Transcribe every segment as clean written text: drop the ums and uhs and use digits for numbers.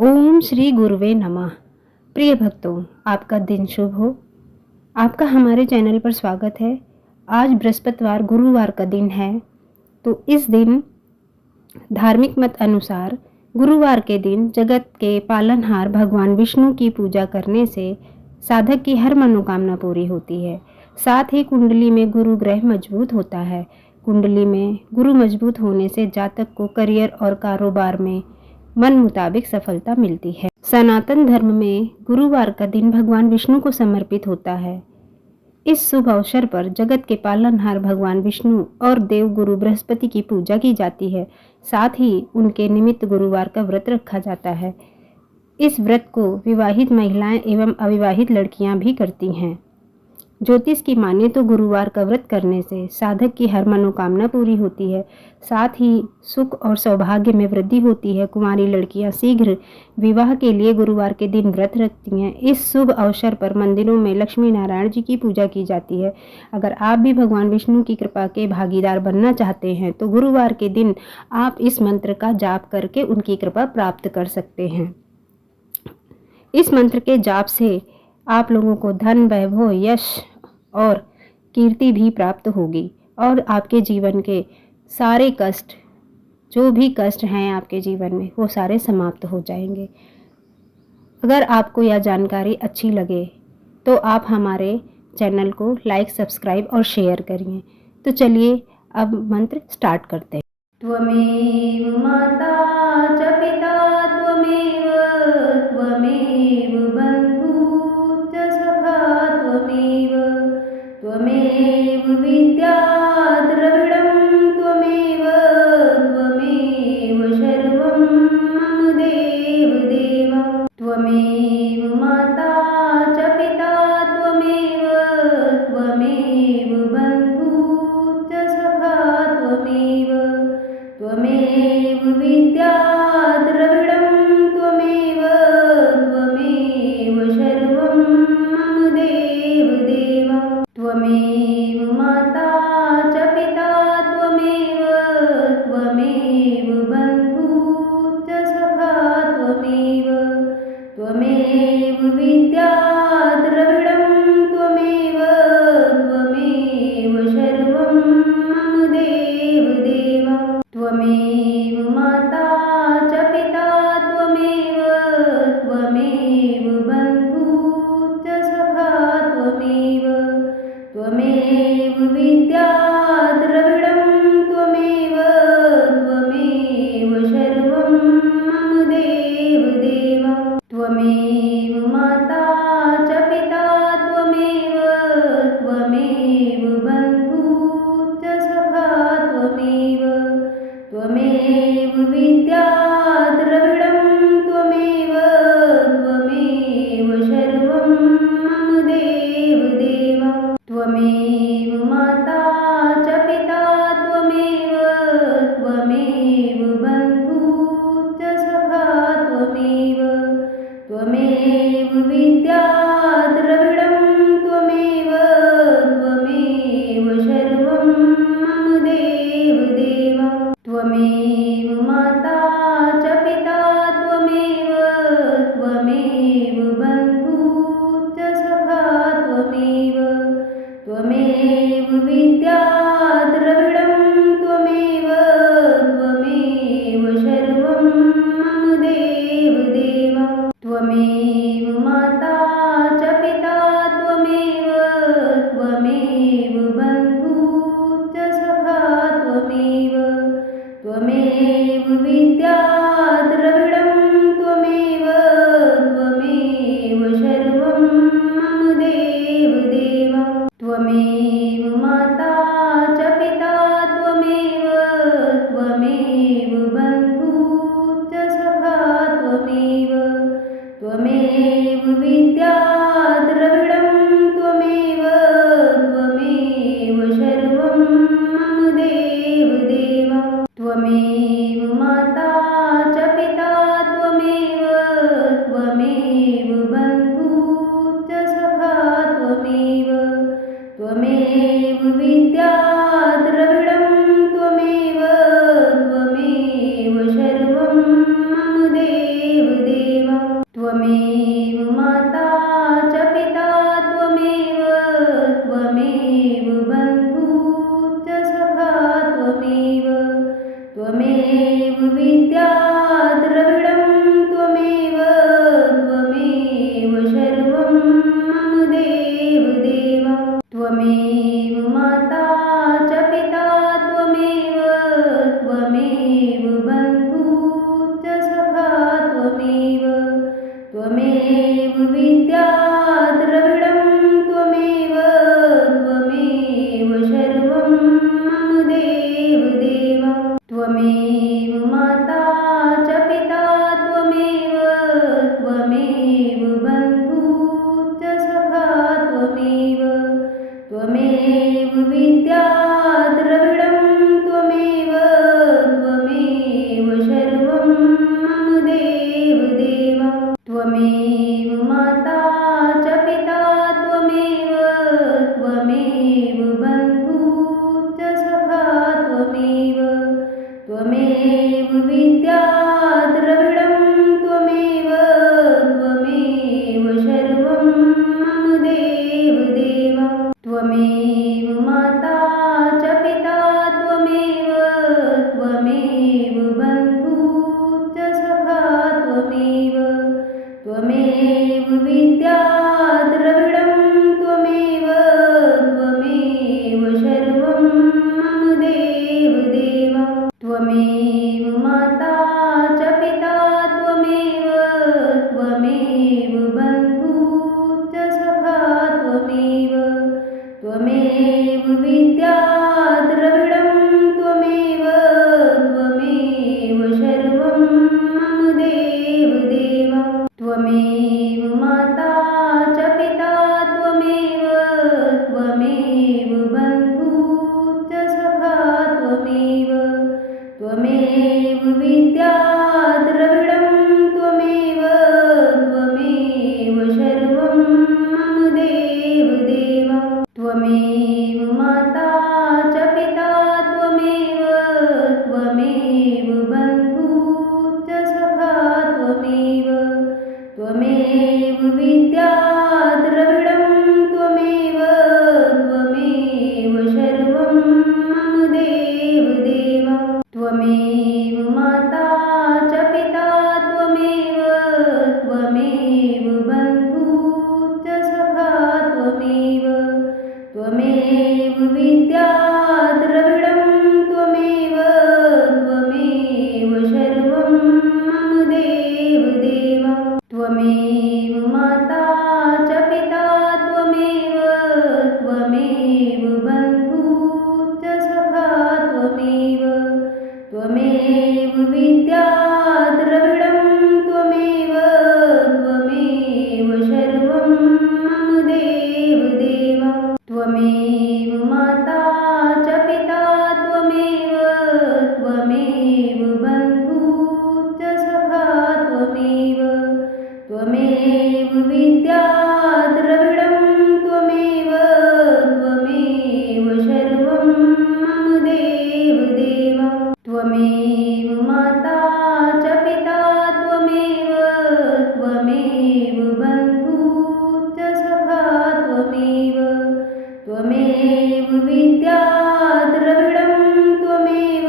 ओम श्री गुरुवे नमः। प्रिय भक्तों, आपका दिन शुभ हो। आपका हमारे चैनल पर स्वागत है। आज बृहस्पतिवार गुरुवार का दिन है, तो इस दिन धार्मिक मत अनुसार गुरुवार के दिन जगत के पालनहार भगवान विष्णु की पूजा करने से साधक की हर मनोकामना पूरी होती है। साथ ही कुंडली में गुरु ग्रह मजबूत होता है। कुंडली में गुरु मजबूत होने से जातक को करियर और कारोबार में मन मुताबिक सफलता मिलती है। सनातन धर्म में गुरुवार का दिन भगवान विष्णु को समर्पित होता है। इस शुभ अवसर पर जगत के पालनहार भगवान विष्णु और देव गुरु बृहस्पति की पूजा की जाती है। साथ ही उनके निमित्त गुरुवार का व्रत रखा जाता है। इस व्रत को विवाहित महिलाएं एवं अविवाहित लड़कियां भी करती हैं। ज्योतिष की माने तो गुरुवार का व्रत करने से साधक की हर मनोकामना पूरी होती है। साथ ही सुख और सौभाग्य में वृद्धि होती है। कुंवारी लड़कियां शीघ्र विवाह के लिए गुरुवार के दिन व्रत रखती हैं। इस शुभ अवसर पर मंदिरों में लक्ष्मी नारायण जी की पूजा की जाती है। अगर आप भी भगवान विष्णु की कृपा के भागीदार बनना चाहते हैं तो गुरुवार के दिन आप इस मंत्र का जाप करके उनकी कृपा प्राप्त कर सकते हैं। इस मंत्र के जाप से आप लोगों को धन, वैभव, यश और कीर्ति भी प्राप्त होगी और आपके जीवन के सारे कष्ट, जो भी कष्ट हैं आपके जीवन में, वो सारे समाप्त हो जाएंगे। अगर आपको यह जानकारी अच्छी लगे तो आप हमारे चैनल को लाइक, सब्सक्राइब और शेयर करिए। तो चलिए अब मंत्र स्टार्ट करते हैं। त्वमेव माता च पिता त्वमेव बन्धु च सखा त्वमेव विद्या द्रविडं त्वमेव सर्वं मम देव त्वमेव माता च पिता त्वमेव बन्धु च सखा त्वमेव विद्या द्रविडं त्वमेव सर्वं मम देव त्वमेव माता च पिता त्वमेव बन्धु च सखा त्वमेव विद्या द्रविडं त्वमेव सर्वं मम देव त्वमेव माता च पिता त्वमेव बन्धु च सखा त्वमेव विद्या द्रविडं त्वमेव सर्वं मम देव त्वमेव माता च पिता त्वमेव बन्धु च सखा त्वमेव विद्या द्रविडं त्वमेव सर्वं मम देव त्वमेव माता च पिता त्वमेव बन्धु च सखा त्वमेव विद्या द्रविडं त्वमेव सर्वं मम देव त्वमेव माता च पिता त्वमेव बन्धु च सखा त्वमेव विद्या द्रविडं त्वमेव सर्वं मम देव त्वमेव माता च पिता त्वमेव बन्धु च सखा त्वमेव विद्या द्रविडं त्वमेव सर्वं मम देव त्वमेव माता च पिता त्वमेव बन्धु च सखा त्वमेव विद्या द्रविडं त्वमेव सर्वं मम देव त्वमेव माता च पिता त्वमेव बन्धु च सखा त्वमेव विद्या द्रविडं त्वमेव सर्वं मम देव त्वमेव माता च पिता त्वमेव त्वमेव बन्धुश्च सखा त्वमेव त्वमेव विद्या द्रविडं त्वमेव त्वमेव सर्वं मम देवदेव त्वमेव माता च पिता त्वमेव त्वमेव बन्धुश्च सखा त्वमेव त्वमेव विद्या द्रविडं त्वमेव त्वमेव सर्वं मम देवदेव त्वमेव माता च पिता त्वमेव त्वमेव बन्धुश्च सखा त्वमेव त्वमेव विद्या द्रविडं त्वमेव त्वमेव सर्वं मम देवदेव त्वमेव माता च पिता त्वमेव त्वमेव बन्धुश्च सखा त्वमेव त्वमेव विद्या द्रविडं त्वमेव त्वमेव सर्वं मम देवदेव त्वमेव माता च पिता त्वमेव त्वमेव बन्धुश्च सखा त्वमेव त्वमेव विद्या द्रविडं त्वमेव त्वमेव सर्वं मम देवदेव त्वमेव माता च पिता त्वमेव त्वमेव बन्धुश्च सखा त्वमेव त्वमेव विद्या द्रविडं त्वमेव त्वमेव सर्वं मम देवदेव त्वमेव माता च पिता त्वमेव त्वमेव बन्धुश्च सखा त्वमेव त्वमेव विद्या द्रविडं त्वमेव त्वमेव सर्वं मम देवदेव त्वमेव माता च पिता त्वमेव त्वमेव बन्धुश्च सखा त्वमेव त्वमेव विद्या द्रविडं त्वमेव त्वमेव सर्वं मम देवदेव त्वमेव माता च पिता त्वमेव त्वमेव बन्धुश्च सखा त्वमेव त्वमेव विद्या द्रविडं त्वमेव त्वमेव सर्वं मम देवदेव त्वमेव माता च पिता त्वमेव त्वमेव बन्धुश्च सखा त्वमेव त्वमेव विद्या द्रविडं त्वमेव त्वमेव सर्वं मम देवदेव त्वमेव माता च पिता त्वमेव त्वमेव बन्धुश्च सखा त्वमेव त्वमेव विद्या द्रविडं त्वमेव त्वमेव सर्वं मम देवदेव त्वमेव माता च पिता त्वमेव त्वमेव बन्धुश्च सखा त्वमेव त्वमेव विद्या द्रविडं त्वमेव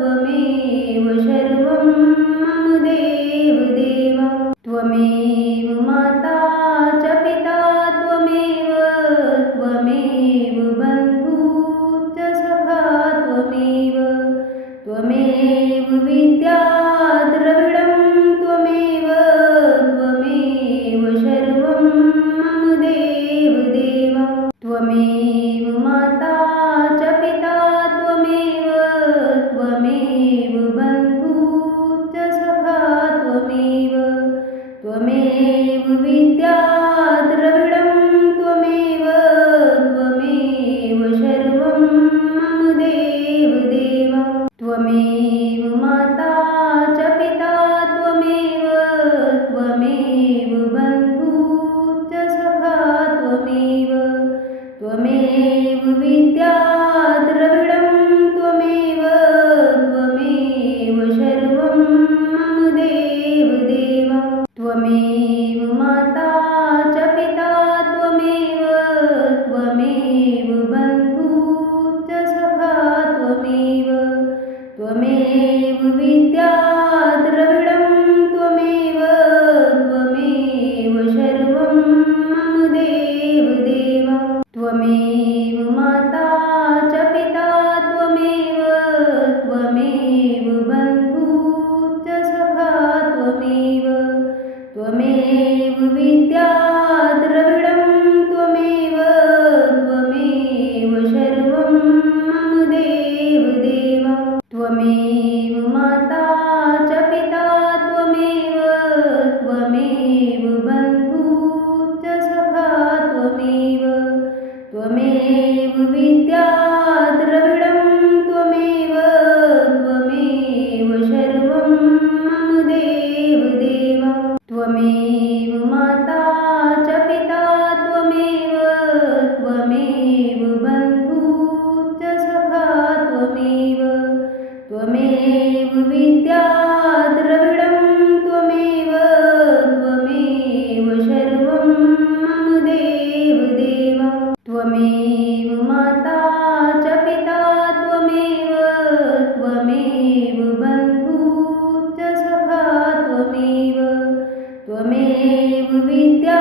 त्वमेव सर्वं मम देवदेव त्वमेव माता च पिता त्वमेव त्वमेव बन्धुश्च सखा त्वमेव त्वमेव विद्या द्रविडं त्वमेव त्वमेव सर्वं मम देवदेव त्वमेव माता च पिता त्वमेव त्वमेव बन्धुश्च सखा त्वमेव त्वमेव विद्या द्रविडं त्वमेव त्वमेव सर्वं मम देवदेव त्वमेव माता च पिता त्वमेव त्वमेव बन्धुश्च सखा त्वमेव त्वमेव विद्या द्रविडं त्वमेव त्वमेव सर्वं मम देवदेव त्वमेव त्वमेव माता च पिता त्वमेव त्वमेव बन्धु च सखा त्वमेव त्वमेव विद्या द्रविडं त्वमेव त्वमेव सर्वं मम देवदेव त्वमेव माता च पिता त्वमेव त्वमेव बन्धु च सखा त्वमेव त्वमेव विद्या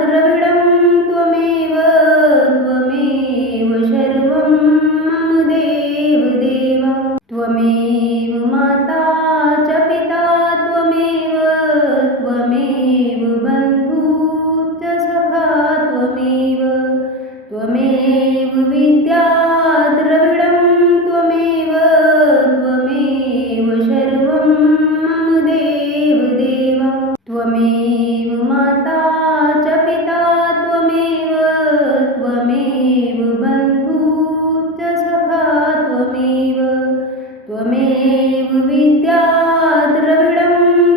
द्रविडं त्वमेव त्वमेव सर्वं मम देवदेव त्वमेव माता च पिता त्वमेव त्वमेव बन्धु च सखा त्वमेव त्वमेव विद्या द्रविडं त्वमेव त्वमेव सर्वं मम देवदेव त्वमेव माता च पिता त्वमेव त्वमेव बन्धु च सखा त्वमेव त्वमेव विद्या द्रविडं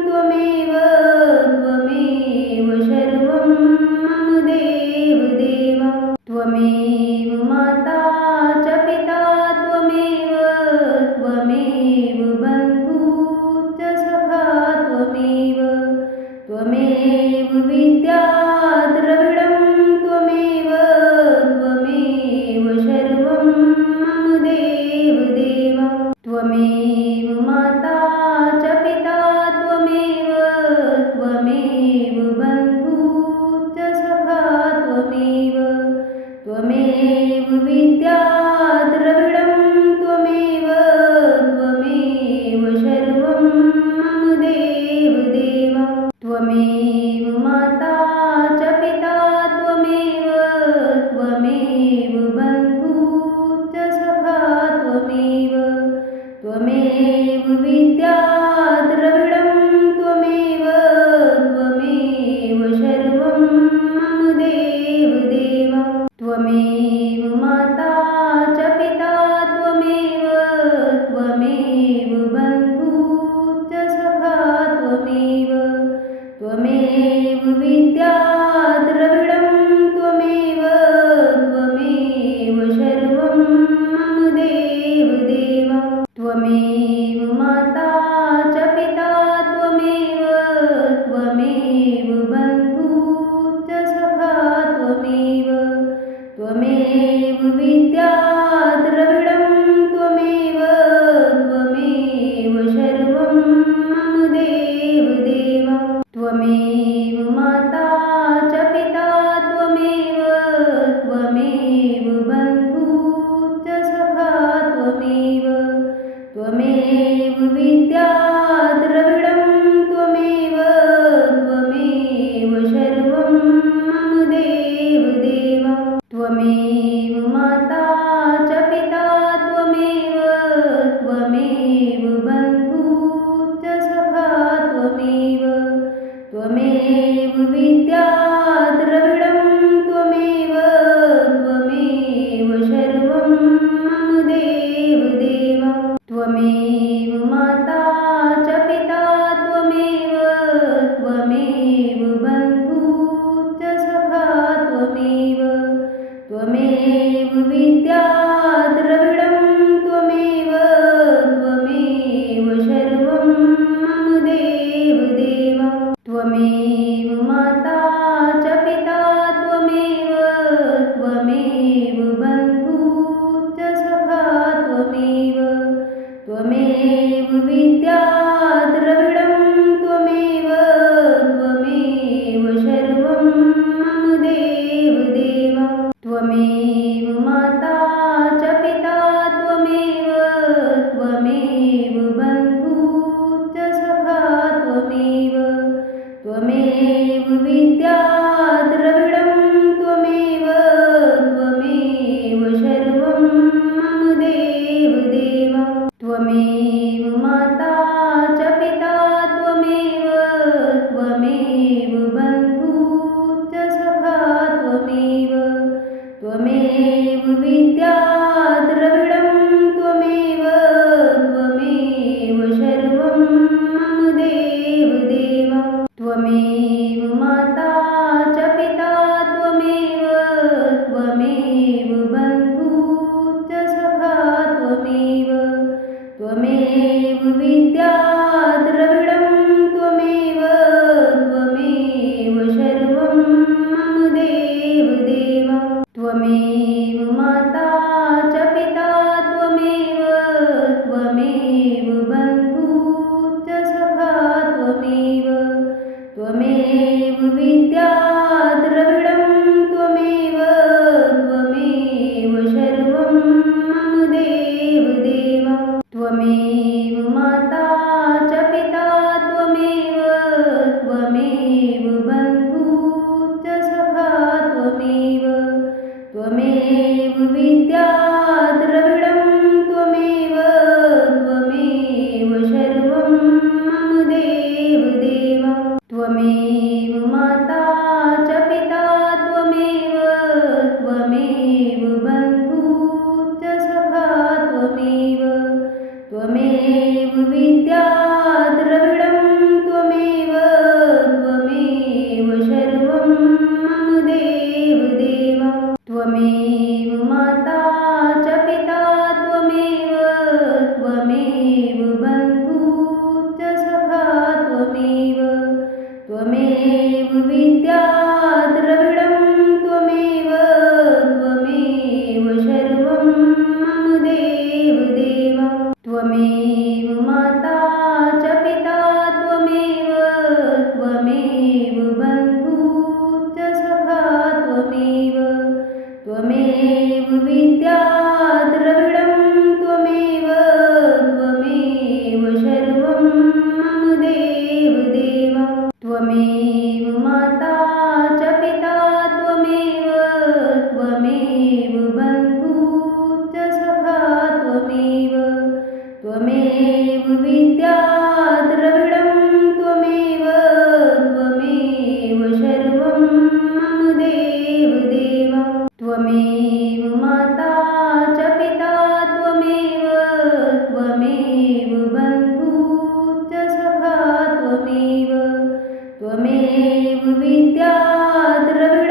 त्वमेव त्वमेव सर्वं मम देवदेव त्वमेव माता च पिता त्वमेव त्वमेव बन्धु च सखा त्वमेव त्वमेव विद्या द्रविडं त्वमेव त्वमेव सर्वं मम देवदेव त्वमेव माता च पिता त्वमेव त्वमेव बन्धु च सखा त्वमेव त्वमेव विद्या द्रविडं त्वमेव त्वमेव सर्वं मम देवदेव त्वमेव माता च पिता त्वमेव त्वमेव बन्धु च सखा त्वमेव त्वमेव विद्या द्रविडं त्वमेव त्वमेव सर्वं मम देवदेव त्वमेव माता च पिता त्वमेव त्वमेव बन्धु च सखा त्वमेव त्वमेव विद्या द्रविडं त्वमेव त्वमेव सर्वं मम देवदेव त्वमेव माता च पिता त्वमेव त्वमेव बन्धु च सखा त्वमेव त्वमेव विद्या द्रविडं त्वमेव त्वमेव सर्वं मम देवदेव त्वमेव माता च पिता त्वमेव त्वमेव बन्धु च सखा त्वमेव त्वमेव विद्या द्रविडं त्वमेव त्वमेव सर्वं मम देवदेव त्वमेव माता च पिता त्वमेव त्वमेव बन्धु च सखा त्वमेव त्वमेव विद्या द्रविडं त्वमेव त्वमेव सर्वं मम देवदेव त्वमेव माता च पिता त्वमेव त्वमेव बन्धु च सखा त्वमेव त्वमेव विद्या द्रविडं त्वमेव त्वमेव सर्वं मम देवदेव त्वमेव माता च पिता त्वमेव त्वमेव बन्धु च सखा त्वमेव त्वमेव विद्या द्रविडं त्वमेव त्वमेव सर्वं मम देवदेव त्वमेव माता च पिता त्वमेव त्वमेव बन्धु च सखा त्वमेव त्वमेव विद्या द्रविडं त्वमेव त्वमेव सर्वं मम देवदेव त्वमेव माता च पिता त्वमेव त्वमेव बन्धु च सखा त्वमेव त्वमेव विद्या द्रविडं त्वमेव त्वमेव सर्वं मम देवदेव त्वमेव त्वमेव विद्या द्रविडं त्वमेव त्वमेव सर्वं मम देवदेव त्वमेव माता च पिता त्वमेव त्वमेव बन्धु च सखा त्वमेव त्वमेव विद्या द्रविडं त्वमेव त्वमेव सर्वं मम देवदेव त्वमेव माता च पिता त्वमेव त्वमेव बन्धु च सखा त्वमेव त्वमेव विद्या द्रविडं त्वमेव त्वमेव सर्वं मम देवदेव त्वमेव माता च पिता त्वमेव त्वमेव बन्धु च सखा त्वमेव त्वमेव विद्या द्रविडं त्वमेव त्वमेव सर्वं मम देवदेव त्वमेव माता च पिता त्वमेव त्वमेव बन्धु च सखा त्वमेव त्वमेव विद्या द्रविडं त्वमेव त्वमेव सर्वं मम देवदेव त्वमेव माता च पिता त्वमेव त्वमेव बन्धु च सखा त्वमेव त्वमेव विद्या द्रविडं त्वमेव त्वमेव सर्वं मम देवदेव त्वमेव माता च पिता त्वमेव त्वमेव बन्धु च सखा त्वमेव त्वमेव विद्या द्रविडं